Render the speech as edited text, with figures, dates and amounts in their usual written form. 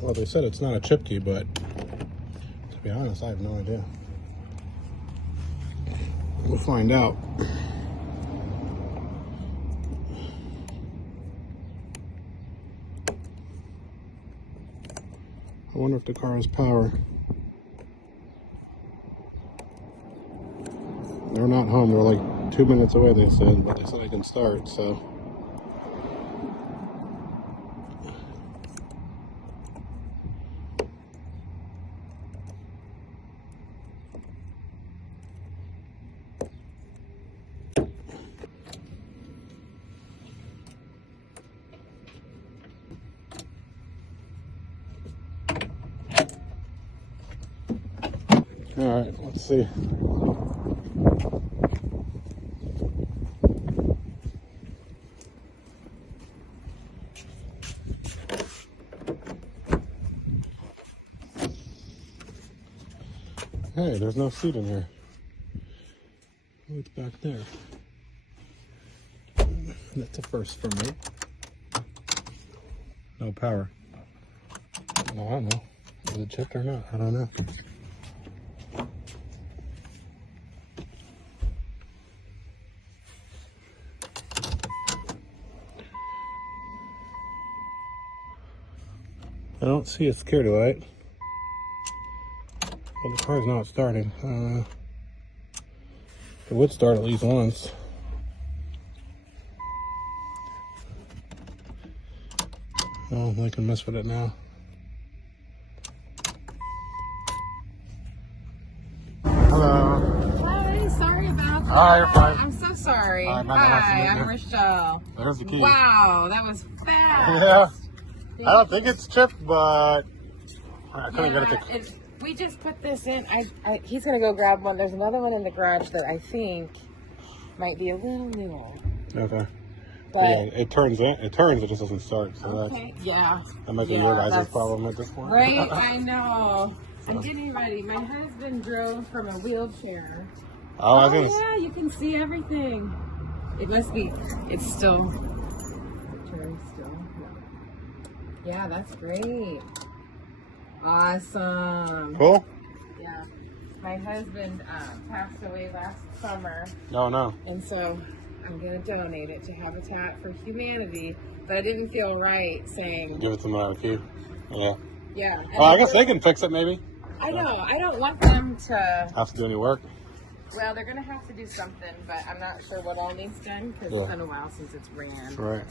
Well, they said it's not a chip key, but to be honest, I have no idea. We'll find out. I wonder if the car has power. They're not home. They're like 2 minutes away, they said, but they said I can start, so. All right, let's see. Hey, there's no seat in here. What's back there? That's a first for me. No power. No, I don't know. Is it chipped or not? I don't know. I don't see a security light. Well, the car's not starting. It would start at least once. Oh, I can mess with it now. Hello. Hi, sorry about that. Hi, you're fine. I'm so sorry. Hi, Hi, I'm Rochelle. There's the key. Wow, that was fast. Yeah. I don't think it's chipped, but I couldn't get it to... We just put this in. He's gonna go grab one. There's another one in the garage that I think might be a little newer. Okay. But yeah, it turns, it just doesn't start. So okay. That might be your guys' problem at this point. Right, I know. I'm getting ready. My husband drove from a wheelchair. Oh, Yeah, you can see everything. It must be, it's still, yeah, that's great. Awesome. Cool? Yeah. My husband passed away last summer. No, no. And so I'm going to donate it to Habitat for Humanity. But I didn't feel right saying... Give it to them out of the queue. Yeah. Yeah. Well, I guess they can fix it maybe. I know. I don't want them to... Have to do any work? Well, they're going to have to do something, but I'm not sure what all needs done because it's been a while since it's ran. Right.